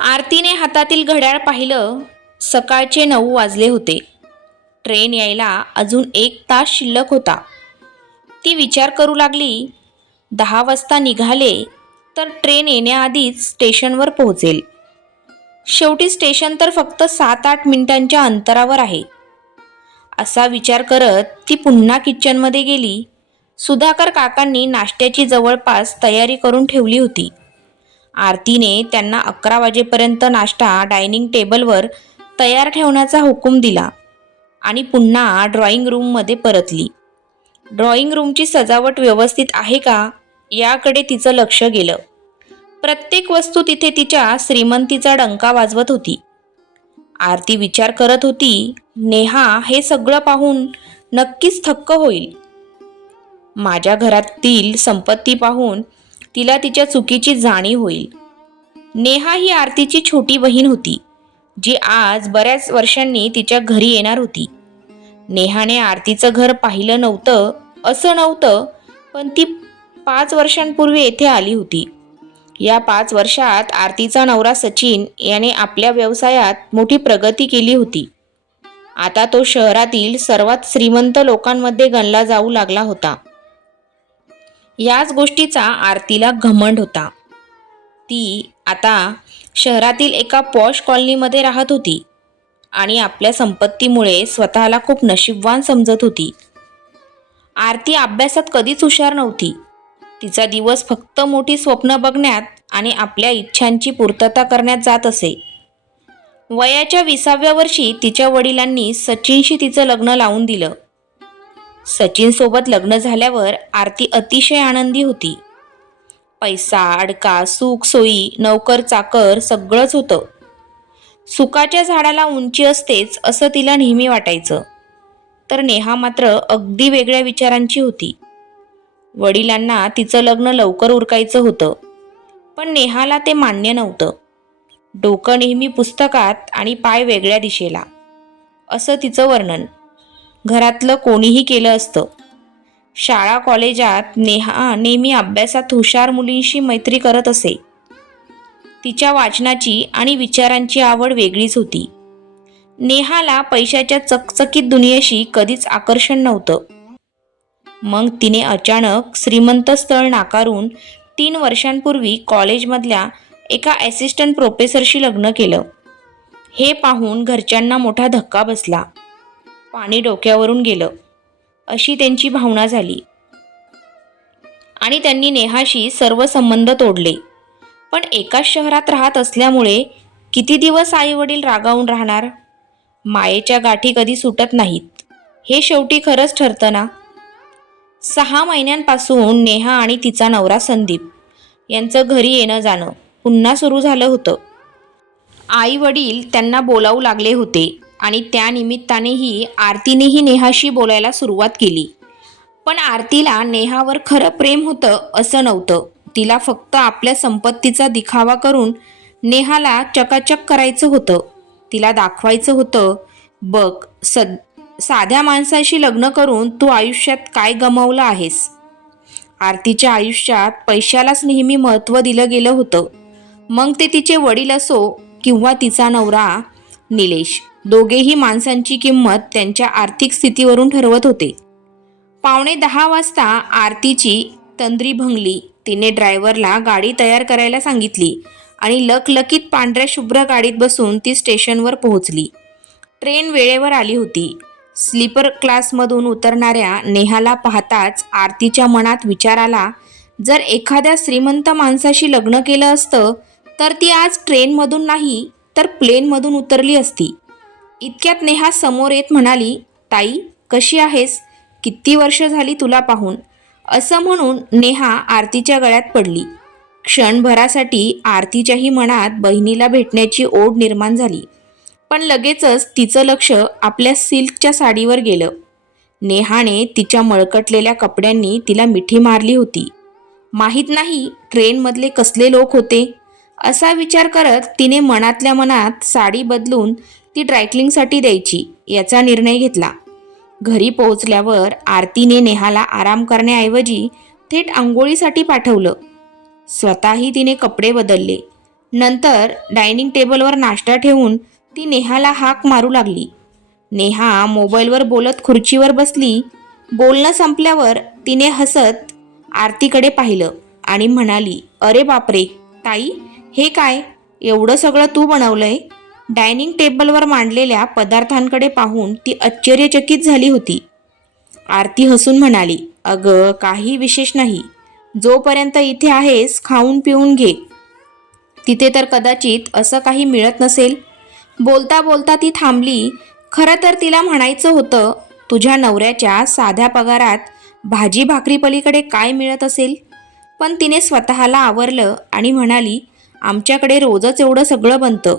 आरतीने हातातील घड्याळ पाहिलं. सकाळचे 9 वाजले होते. ट्रेन यायला अजून 1 तास शिल्लक होता. ती विचार करू लागली, 10 वाजता निघाले तर ट्रेन येण्याआधीच स्टेशनवर पोहोचेल. शेवटी स्टेशन तर फक्त 7-8 मिनिटांच्या अंतरावर आहे. असा विचार करत ती पुन्हा किचनमध्ये गेली. सुधाकर काकांनी नाश्त्याची जवळपास तयारी करून ठेवली होती. आरतीने त्यांना 11 वाजेपर्यंत नाश्ता डायनिंग टेबलवर तयार ठेवण्याचा हुकूम दिला आणि पुन्हा ड्रॉइंग रूममध्ये परतली. ड्रॉइंग रूमची सजावट व्यवस्थित आहे का याकडे तिचं लक्ष गेलं. प्रत्येक वस्तू तिथे तिच्या श्रीमंतीचा डंका वाजवत होती. आरती विचार करत होती, नेहा हे सगळं पाहून नक्कीच थक्क होईल. माझ्या घरातील संपत्ती पाहून तिला तिच्या चुकीची जाणीव होईल. नेहा ही आरतीची छोटी बहीण होती, जी आज बऱ्याच वर्षांनी तिच्या घरी येणार होती. नेहाने आरतीचं घर पाहिलं नव्हतं असं नव्हतं, पण ती 5 वर्षांपूर्वी येथे आली होती. या 5 वर्षात आरतीचा नवरा सचिन याने आपल्या व्यवसायात मोठी प्रगती केली होती. आता तो शहरातील सर्वात श्रीमंत लोकांमध्ये गणला जाऊ लागला होता. याच गोष्टीचा आरतीला घमंड होता. ती आता शहरातील एका पॉश कॉलनीमध्ये राहत होती आणि आपल्या संपत्तीमुळे स्वतःला खूप नशीबवान समजत होती. आरती अभ्यासात कधीच हुशार नव्हती. तिचा दिवस फक्त मोठी स्वप्न बघण्यात आणि आपल्या इच्छांची पूर्तता करण्यात जात असे. वयाच्या 20व्या वर्षी तिच्या वडिलांनी सचिनशी तिचं लग्न लावून दिलं. सचिनसोबत लग्न झाल्यावर आरती अतिशय आनंदी होती. पैसा, अडका, सुख सोयी, नोकर चाकर सगळंच होतं. सुखाच्या झाडाला उंची असतेच असं तिला नेहमी वाटायचं. तर नेहा मात्र अगदी वेगळ्या विचारांची होती. वडिलांना तिचं लग्न लवकर उरकायचं होतं, पण नेहाला ते मान्य नव्हतं. डोकं नेहमी पुस्तकात आणि पाय वेगळ्या दिशेला, असं तिचं वर्णन घरातलं कोणीही केलं असतं. शाळा कॉलेजात नेहा नेहमी अभ्यासात हुशार मुलींशी मैत्री करत असे. तिच्या वाचनाची आणि विचारांची आवड वेगळीच होती. नेहाला पैशाच्या चकचकीत दुनियेशी कधीच आकर्षण नव्हतं. मग तिने अचानक श्रीमंत स्थळ नाकारून 3 वर्षांपूर्वी कॉलेजमधल्या एका असिस्टंट प्रोफेसरशी लग्न केलं. हे पाहून घरच्यांना मोठा धक्का बसला. पाणी डोक्यावरून गेलं अशी त्यांची भावना झाली आणि त्यांनी नेहाशी सर्व संबंध तोडले. पण एकाच शहरात राहत असल्यामुळे किती दिवस आई वडील रागावून राहणार. मायेच्या गाठी कधी सुटत नाहीत, हे शेवटी खरंच ठरतं ना. 6 महिन्यांपासून नेहा आणि तिचा नवरा संदीप यांचं घरी येणं जाणं पुन्हा सुरू झालं होतं. आई वडील त्यांना बोलावू लागले होते आणि त्या निमित्तानेही आरतीनेही नेहाशी बोलायला सुरुवात केली. पण आरतीला नेहावर खरं प्रेम होतं असं नव्हतं. तिला फक्त आपल्या संपत्तीचा दिखावा करून नेहाला चकाचक करायचं होतं. तिला दाखवायचं होतं, बघ, साध्या माणसाशी लग्न करून तू आयुष्यात काय गमावलं आहेस. आरतीच्या आयुष्यात पैशालाच नेहमी महत्त्व दिलं गेलं होतं. मग ते तिचे वडील असो किंवा तिचा नवरा निलेश, दोघेही माणसांची किंमत त्यांच्या आर्थिक स्थितीवरून ठरवत होते. 9:45 वाजता आरतीची तंद्री भंगली. तिने ड्रायव्हरला गाडी तयार करायला सांगितली आणि लखलखीत पांढऱ्या शुभ्र गाडीत बसून ती स्टेशनवर पोहोचली. ट्रेन वेळेवर आली होती. स्लीपर क्लासमधून उतरणाऱ्या नेहाला पाहताच आरतीच्या मनात विचार आला, जर एखाद्या श्रीमंत माणसाशी लग्न केलं असतं तर ती आज ट्रेनमधून नाही तर प्लेनमधून उतरली असती. इतक्यात नेहा समोर येत म्हणाली, ताई कशी आहेस, किती वर्ष झाली तुला पाहून. असं म्हणून नेहा आरतीच्या गळ्यात पडली. क्षणभरासाठी आरतीच्याही मनात बहिणीला भेटण्याची ओढ निर्माण झाली. पण लगेचच तिचं लक्ष आपल्या सिल्कच्या साडीवर गेलं. नेहाने तिच्या मळकटलेल्या कपड्यांनी तिला मिठी मारली होती. माहीत नाही ट्रेनमधले कसले लोक होते. असा विचार करत तिने मनातल्या मनात साडी बदलून ती ड्रायक्लिंगसाठी द्यायची याचा निर्णय घेतला. घरी पोहोचल्यावर आरतीने नेहाला आराम करण्याऐवजी थेट आंघोळीसाठी पाठवलं. स्वतःही तिने कपडे बदलले. नंतर डायनिंग टेबलवर नाश्ता ठेवून ती नेहाला हाक मारू लागली. नेहा मोबाईलवर बोलत खुर्चीवर बसली. बोलणं संपल्यावर तिने हसत आरतीकडे पाहिलं आणि म्हणाली, अरे बापरे ताई, हे काय, एवढं सगळं तू बनवलंय? डायनिंग टेबलवर मांडलेल्या पदार्थांकडे पाहून ती आश्चर्यचकित झाली होती. आरती हसून म्हणाली, अगं काही विशेष नाही. जोपर्यंत इथे आहेस खाऊन पिऊन घे. तिथे तर कदाचित असं काही मिळत नसेल. बोलता बोलता ती थांबली. खरं तर तिला म्हणायचं होतं, तुझ्या नवऱ्याच्या साध्या पगारात भाजी भाकरी पलीकडे काय मिळत असेल. पण तिने स्वतःला आवरलं आणि म्हणाली, आमच्याकडे रोजच एवढं सगळं बनतं.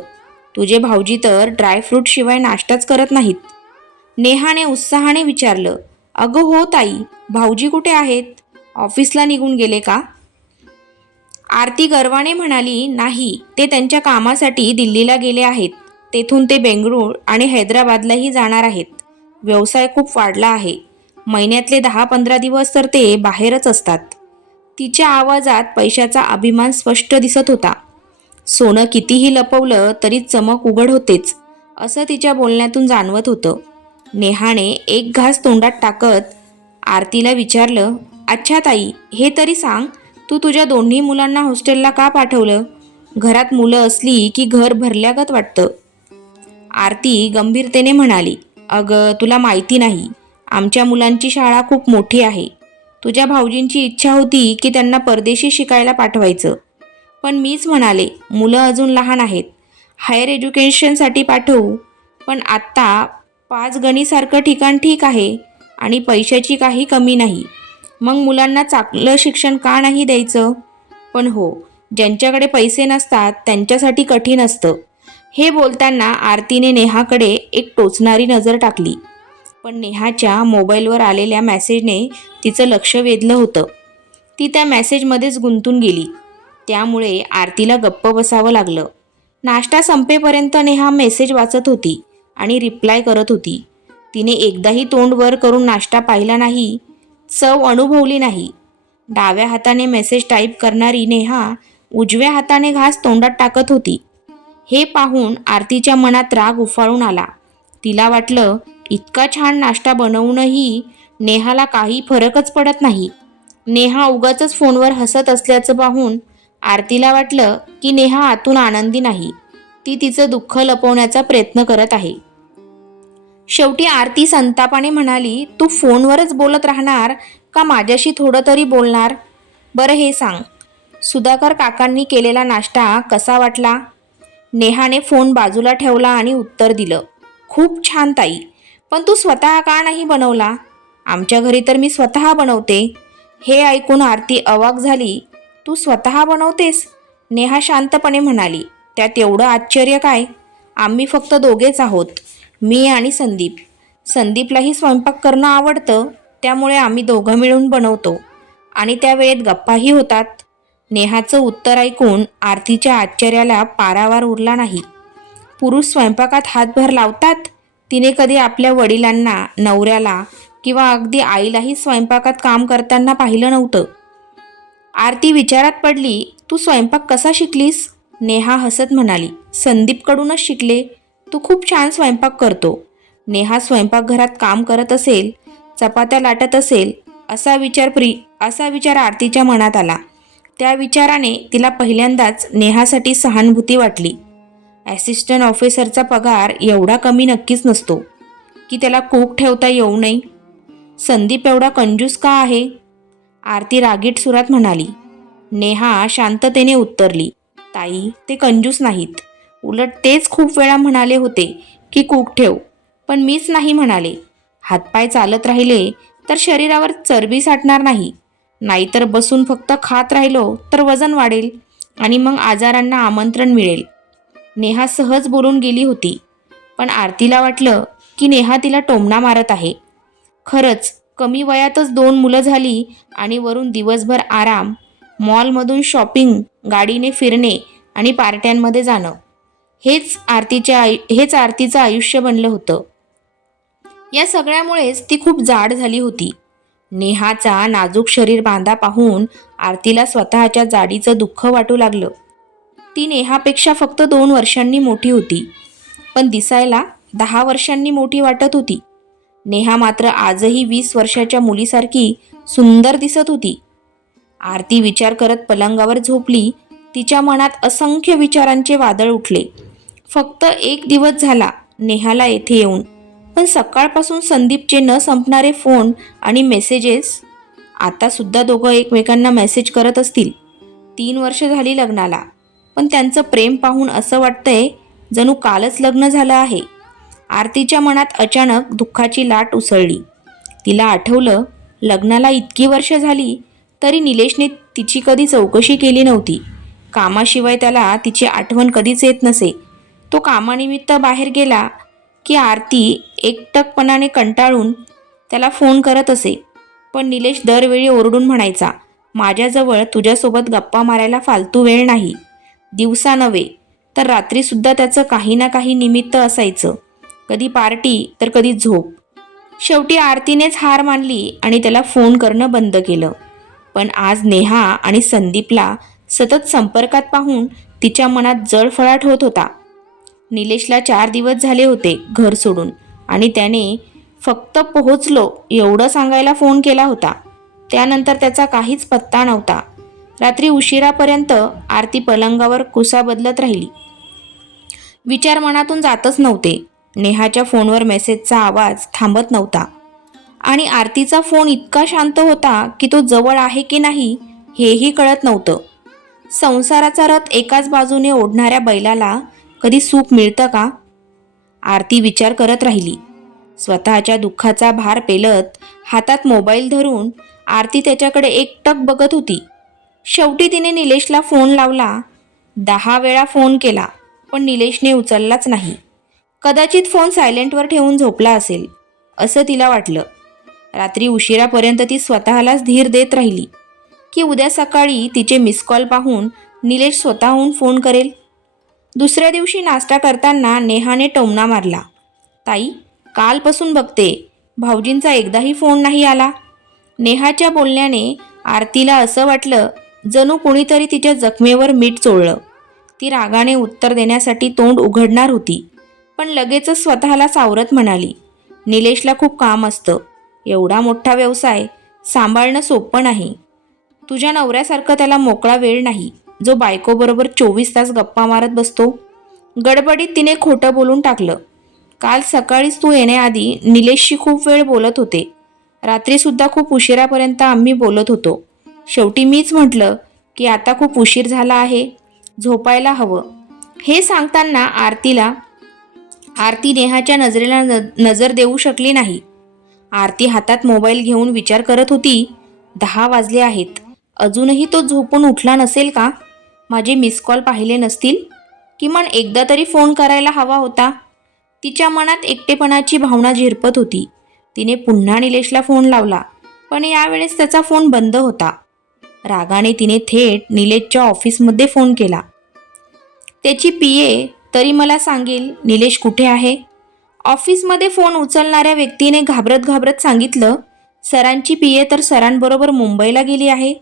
तुझे भाऊजी तर ड्रायफ्रूट शिवाय नाश्ताच करत नाहीत. नेहाने उत्साहाने विचारलं, अगं हो ताई, भाऊजी कुठे आहेत? ऑफिसला निघून गेले का? आरती गर्वाने म्हणाली, नाही, ते त्यांच्या कामासाठी दिल्लीला गेले आहेत. तेथून ते बेंगळूर आणि हैदराबादलाही जाणार आहेत. व्यवसाय खूप वाढला आहे. महिन्यातले 10-15 दिवस तर ते बाहेरच असतात. तिच्या आवाजात पैशाचा अभिमान स्पष्ट दिसत होता. सोनं कितीही लपवलं तरी चमक उघड होतेच, असं तिच्या बोलण्यातून जाणवत होतं. नेहाने एक घास तोंडात टाकत आरतीला विचारलं, अच्छा ताई, हे तरी सांग, तू तुझ्या दोन्ही मुलांना हॉस्टेलला का पाठवलं? घरात मुलं असली की घर भरल्यागत वाटतं. आरती गंभीरतेने म्हणाली, अगं तुला माहिती नाही, आमच्या मुलांची शाळा खूप मोठी आहे. तुझ्या भाऊजींची इच्छा होती की त्यांना परदेशी शिकायला पाठवायचं. पण मीच म्हणाले, मुलं अजून लहान आहेत, हायर एज्युकेशनसाठी पाठवू. पण आत्ता पाचगणीसारखं ठिकाण ठीक आहे आणि पैशाची काही कमी नाही. मग मुलांना चांगलं शिक्षण का नाही द्यायचं? पण हो, ज्यांच्याकडे पैसे नसतात त्यांच्यासाठी कठीण असतं. हे बोलताना आरतीने नेहाकडे एक टोचणारी नजर टाकली. पण नेहाच्या मोबाईलवर आलेल्या मेसेजने तिचं लक्ष वेधलं होतं. ती त्या मेसेजमध्येच गुंतून गेली. त्यामुळे आरतीला गप्प बसावं लागलं. नाश्ता संपेपर्यंत नेहा मेसेज वाचत होती आणि रिप्लाय करत होती. तिने एकदाही तोंड वर करून नाश्ता पाहिला नाही, चव अनुभवली नाही. डाव्या हाताने मेसेज टाईप करणारी नेहा उजव्या हाताने घास तोंडात टाकत होती. हे पाहून आरतीच्या मनात राग उफाळून आला. तिला वाटलं, इतका छान नाश्ता बनवूनही नेहाला काही फरकच पडत नाही. नेहा उगाचच फोनवर हसत असल्याचं पाहून आरतीला वाटलं की नेहा आतून आनंदी नाही. ती तिचं दुःख लपवण्याचा प्रयत्न करत आहे. शेवटी आरती संतापाने म्हणाली, तू फोनवरच बोलत राहणार का माझ्याशी थोडं तरी बोलणार? बरं हे सांग, सुधाकर काकांनी केलेला नाश्ता कसा वाटला? नेहाने फोन बाजूला ठेवला आणि उत्तर दिलं, खूप छान ताई, पण तू स्वतः का नाही बनवला? आमच्या घरी तर मी स्वतः बनवते. हे ऐकून आरती अवाक झाली. तू स्वतः बनवतेस? नेहा शांतपणे म्हणाली, त्यात एवढं आश्चर्य काय? आम्ही फक्त दोघेच आहोत, मी आणि संदीप. संदीपलाही स्वयंपाक करणं आवडतं, त्यामुळे आम्ही दोघं मिळून बनवतो आणि त्या वेळेत गप्पाही होतात. नेहाचं उत्तर ऐकून आरतीच्या आश्चर्याला पारावार उरला नाही. पुरुष स्वयंपाकात हातभार लावतात? तिने कधी आपल्या वडिलांना, नवऱ्याला किंवा अगदी आईलाही स्वयंपाकात काम करताना पाहिलं नव्हतं. आरती विचारात पडली, तू स्वयंपाक कसा शिकलीस? नेहा हसत म्हणाली, संदीपकडूनच शिकले. तू खूप छान स्वयंपाक करतो. नेहा स्वयंपाकघरात काम करत असेल, चपात्या लाटत असेल, असा विचार आरतीच्या मनात आला. त्या विचाराने तिला पहिल्यांदाच नेहासाठी सहानुभूती वाटली. ॲसिस्टंट ऑफिसरचा पगार एवढा कमी नक्कीच नसतो की त्याला कूक ठेवता येऊ नये. संदीप एवढा कंजूस का आहे? आरती रागीट सुरात म्हणाली. नेहा शांततेने उत्तरली, ताई, ते कंजूस नाहीत. उलट तेच खूप वेळा म्हणाले होते की कूक ठेव, पण मीच नाही म्हणाले. हातपाय चालत राहिले तर शरीरावर चरबी साठणार नाही. नाहीतर बसून फक्त खात राहिलो तर वजन वाढेल आणि मग आजारांना आमंत्रण मिळेल. नेहा सहज बोलून गेली होती, पण आरतीला वाटलं की नेहा तिला टोमणा मारत आहे. खरंच कमी वयातच 2 मुलं झाली आणि वरून दिवसभर आराम, मॉलमधून शॉपिंग, गाडीने फिरणे आणि पार्ट्यांमध्ये जाणं, हेच आरतीचं आयुष्य बनलं होतं. या सगळ्यामुळेच ती खूप जाड झाली होती. नेहाचा नाजूक शरीर बांधा पाहून आरतीला स्वतःच्या जाडीचं दुःख वाटू लागलं. ती नेहापेक्षा फक्त 2 वर्षांनी मोठी होती, पण दिसायला 10 वर्षांनी मोठी वाटत होती. नेहा मात्र आजही 20 वर्षाच्या मुलीसारखी सुंदर दिसत होती. आरती विचार करत पलंगावर झोपली. तिच्या मनात असंख्य विचारांचे वादळ उठले. फक्त 1 दिवस झाला नेहाला येथे येऊन, पण सकाळपासून संदीपचे न संपणारे फोन आणि मेसेजेस. आता सुद्धा दोघं एकमेकांना मेसेज करत असतील. 3 वर्ष झाली लग्नाला, पण त्यांचं प्रेम पाहून असं वाटतंय जणू कालच लग्न झालं आहे. आरतीच्या मनात अचानक दुःखाची लाट उसळली. तिला आठवलं, लग्नाला इतकी वर्ष झाली तरी निलेशने तिची कधी चौकशी केली नव्हती. कामाशिवाय त्याला तिची आठवण कधीच येत नसे. तो कामानिमित्त बाहेर गेला की आरती एकटकपणाने कंटाळून त्याला फोन करत असे. पण निलेश दरवेळी ओरडून म्हणायचा, माझ्याजवळ तुझ्यासोबत गप्पा मारायला फालतू वेळ नाही. दिवसा नव्हे तर रात्रीसुद्धा त्याचं काही ना काही निमित्त असायचं. कधी पार्टी तर कधी झोप. शेवटी आरतीनेच हार मानली आणि त्याला फोन करणं बंद केलं. पण आज नेहा आणि संदीपला सतत संपर्कात पाहून तिच्या मनात जळफळाट होत होता. निलेशला 4 दिवस झाले होते घर सोडून आणि त्याने फक्त पोहोचलो एवढं सांगायला फोन केला होता. त्यानंतर त्याचा काहीच पत्ता नव्हता. रात्री उशिरापर्यंत आरती पलंगावर कुसा बदलत राहिली. विचार मनातून जातच नव्हते. नेहाच्या फोनवर मेसेजचा आवाज थांबत नव्हता आणि आरतीचा फोन इतका शांत होता की तो जवळ आहे की नाही हेही कळत नव्हतं. संसाराचा रथ एकाच बाजूने ओढणाऱ्या बैलाला कधी सुख मिळतं का? आरती विचार करत राहिली. स्वतःच्या दुःखाचा भार पेलत हातात मोबाईल धरून आरती त्याच्याकडे एकटक बघत होती. शेवटी तिने निलेशला फोन लावला. 10 वेळा फोन केला, पण निलेशने उचललाच नाही. कदाचित फोन सायलेंटवर ठेवून झोपला असेल असं तिला वाटलं. रात्री उशिरापर्यंत ती स्वतःलाच धीर देत राहिली की उद्या सकाळी तिचे मिस कॉल पाहून निलेश स्वतःहून फोन करेल. दुसऱ्या दिवशी नाश्ता करताना नेहाने टोमणा मारला, ताई, कालपासून बघते भाऊजींचा एकदाही फोन नाही आला. नेहाच्या बोलण्याने आरतीला असं वाटलं जणू कोणीतरी तिच्या जखमेवर मीठ चोळलं. ती रागाने उत्तर देण्यासाठी तोंड उघडणार होती, पण लगेचच स्वतःला सावरत म्हणाली, निलेशला खूप काम असतं. एवढा मोठा व्यवसाय सांभाळणं सोपं नाही. तुझ्या नवऱ्यासारखं त्याला मोकळा वेळ नाही जो बायकोबरोबर 24 तास गप्पा मारत बसतो. गडबडीत तिने खोटं बोलून टाकलं. काल सकाळीच तू येण्याआधी निलेशशी खूप वेळ बोलत होते. रात्रीसुद्धा खूप उशिरापर्यंत आम्ही बोलत होतो. शेवटी मीच म्हटलं की आता खूप उशीर झाला आहे, झोपायला हवं. हे सांगताना आरती नेहाच्या नजरेला नजर देऊ शकली नाही. आरती हातात मोबाईल घेऊन विचार करत होती, 10 वाजले आहेत. अजूनही तो झोपून उठला नसेल का? माझे मिस कॉल पाहिले नसतील? किमान एकदा तरी फोन करायला हवा होता. तिच्या मनात एकटेपणाची भावना झिरपत होती. तिने पुन्हा निलेशला फोन लावला, पण यावेळेस त्याचा फोन बंद होता. रागाने तिने थेट निलेशच्या ऑफिसमध्ये फोन केला. त्याची पीए तरी मला सांगेल निलेश कुठे आहे. ऑफिसमध्ये फोन उचलणाऱ्या व्यक्तीने घाबरत घाबरत सांगितलं, सरांची पीए तर सरांबरोबर मुंबईला गेली आहे.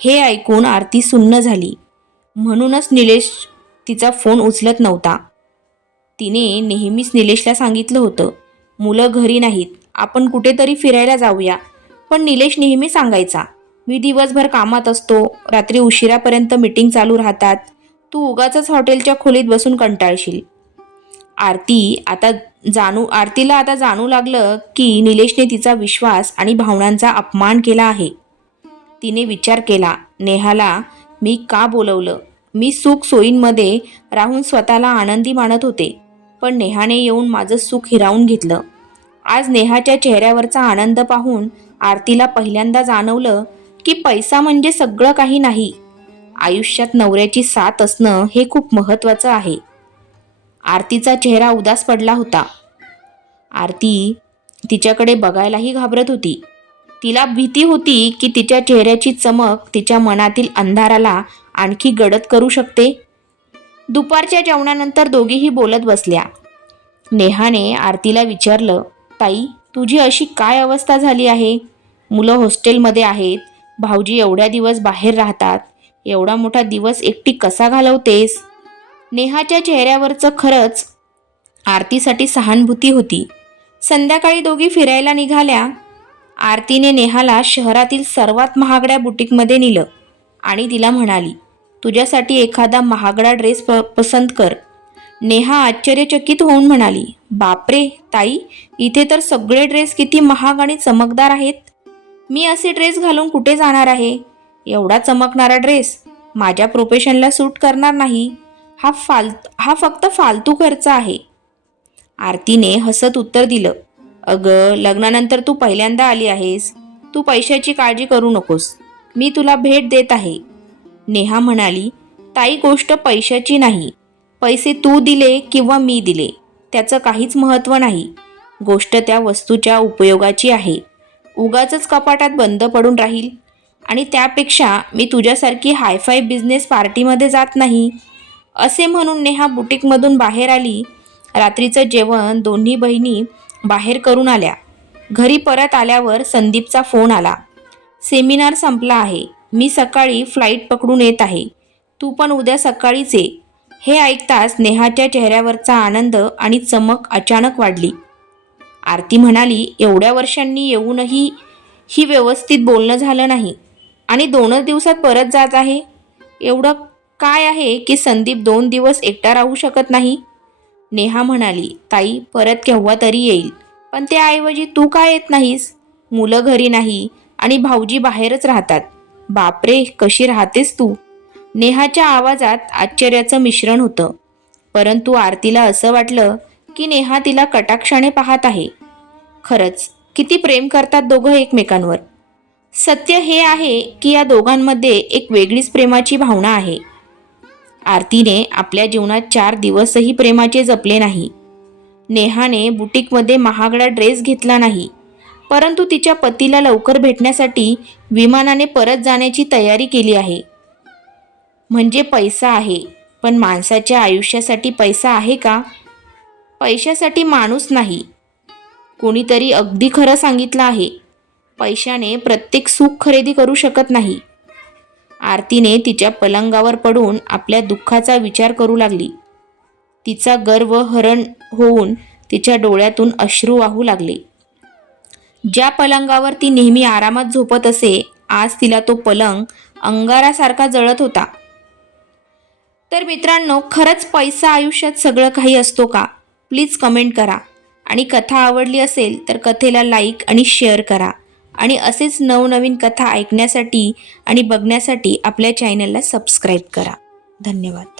हे ऐकून आरती सुन्न झाली. म्हणूनच निलेश तिचा फोन उचलत नव्हता. तिने नेहमीच निलेशला सांगितलं होतं, मुलं घरी नाहीत, आपण कुठेतरी फिरायला जाऊया. पण निलेश नेहमी सांगायचा, मी दिवसभर कामात असतो, रात्री उशिरापर्यंत मीटिंग चालू राहतात, तू उगाचच हॉटेलच्या खोलीत बसून कंटाळशील. आरतीला आता जाणू लागलं की निलेशने तिचा विश्वास आणि भावनांचा अपमान केला आहे. तिने विचार केला, नेहाला मी का बोलवलं? मी सुख सोयींमध्ये राहून स्वतःला आनंदी मानत होते, पण नेहाने येऊन माझं सुख हिरावून घेतलं. आज नेहाच्या चेहऱ्यावरचा आनंद पाहून आरतीला पहिल्यांदा जाणवलं की पैसा म्हणजे सगळं काही नाही. आयुष्यात नवऱ्याची साथ असणं हे खूप महत्त्वाचं आहे. आरतीचा चेहरा उदास पडला होता. आरती तिच्याकडे बघायलाही घाबरत होती. तिला भीती होती की तिच्या चेहऱ्याची चमक तिच्या मनातील अंधाराला आणखी गडद करू शकते. दुपारच्या जेवणानंतर दोघीही बोलत बसल्या. नेहाने आरतीला विचारलं, ताई, तुझी अशी काय अवस्था झाली आहे? मुलं हॉस्टेलमध्ये आहेत, भाऊजी एवढ्या दिवस बाहेर राहतात, एवढा मोठा दिवस एकटी कसा घालवतेस? नेहाच्या चेहऱ्यावरचं खरंच आरतीसाठी सहानुभूती होती. संध्याकाळी दोघी फिरायला निघाल्या. आरतीने नेहाला शहरातील सर्वात महागड्या बुटीकमध्ये नेलं आणि तिला म्हणाली, तुझ्यासाठी एखादा महागडा ड्रेस पसंत कर. नेहा आश्चर्यचकित होऊन म्हणाली, बापरे ताई, इथे तर सगळे ड्रेस किती महाग आणि चमकदार आहेत. मी असे ड्रेस घालून कुठे जाणार आहे? एवढा चमकणारा ड्रेस माझ्या प्रोफेशनला सूट करणार नाही. हा फक्त फालतू खर्च आहे. आरतीने हसत उत्तर दिलं, अगं, लग्नानंतर तू पहिल्यांदा आली आहेस. तू पैशाची काळजी करू नकोस. मी तुला भेट देत आहे. नेहा म्हणाली, ताई, गोष्ट पैशाची नाही. पैसे तू दिले किंवा मी दिले त्याचं काहीच महत्त्व नाही. गोष्ट त्या वस्तूच्या उपयोगाची आहे. उगाचच कपाटात बंद पडून राहील. आणि त्यापेक्षा मी तुझ्यासारखी हायफाय बिझनेस पार्टीमध्ये जात नाही. असे म्हणून नेहा बुटीकमधून बाहेर आली. रात्रीचं जेवण दोन्ही बहिणी बाहेर करून आल्या. घरी परत आल्यावर संदीपचा फोन आला. सेमिनार संपला आहे. मी सकाळी फ्लाईट पकडून येत आहे. तू पण उद्या सकाळीच ये. हे ऐकताच नेहाच्या चेहऱ्यावरचा आनंद आणि चमक अचानक वाढली. आरती म्हणाली, एवढ्या वर्षांनी येऊनही ही व्यवस्थित बोलणं झालं नाही आणि 2च दिवसात परत जात आहे. एवढं काय आहे की संदीप 2 दिवस एकटा राहू शकत नाही? नेहा म्हणाली, ताई, परत केव्हा तरी येईल. पण त्याऐवजी तू का येत नाहीस? मुलं घरी नाही आणि भाऊजी बाहेरच राहतात. बापरे, कशी राहतेस तू? नेहाच्या आवाजात आश्चर्याचं मिश्रण होतं. परंतु आरतीला असं वाटलं की नेहा तिला कटाक्षाने पाहत आहे. खरंच किती प्रेम करतात दोघं एकमेकांवर. सत्य हे आहे की या दोघांमध्ये एक वेगळीच प्रेमाची भावना आहे. आरतीने आपल्या जीवनात 4 दिवसही प्रेमाचे जपले नाही. नेहाने बुटीकमध्ये महागडा ड्रेस घेतला नाही, परंतु तिच्या पतीला लवकर भेटण्यासाठी विमानाने परत जाण्याची तयारी केली आहे. म्हणजे पैसा आहे, पण माणसाच्या आयुष्यासाठी पैसा आहे का? पैशासाठी माणूस नाही. कोणीतरी अगदी खरं सांगितलं आहे, पैशाने प्रत्येक सुख खरेदी करू शकत नाही. आरतीने तिच्या पलंगावर पडून आपल्या दुःखाचा विचार करू लागली. तिचा गर्व हरण होऊन तिच्या डोळ्यातून अश्रू वाहू लागले. ज्या पलंगावर ती नेहमी आरामात झोपत असे, आज तिला तो पलंग अंगारासारखा जळत होता. तर मित्रांनो, खरंच पैसा आयुष्यात सगळं काही असतो का? प्लीज कमेंट करा. आणि कथा आवडली असेल तर कथेला लाईक आणि शेअर करा. आणि असेच नवनवीन कथा ऐकण्यासाठी आणि बघण्यासाठी आपल्या चॅनलला सबस्क्राईब करा. धन्यवाद.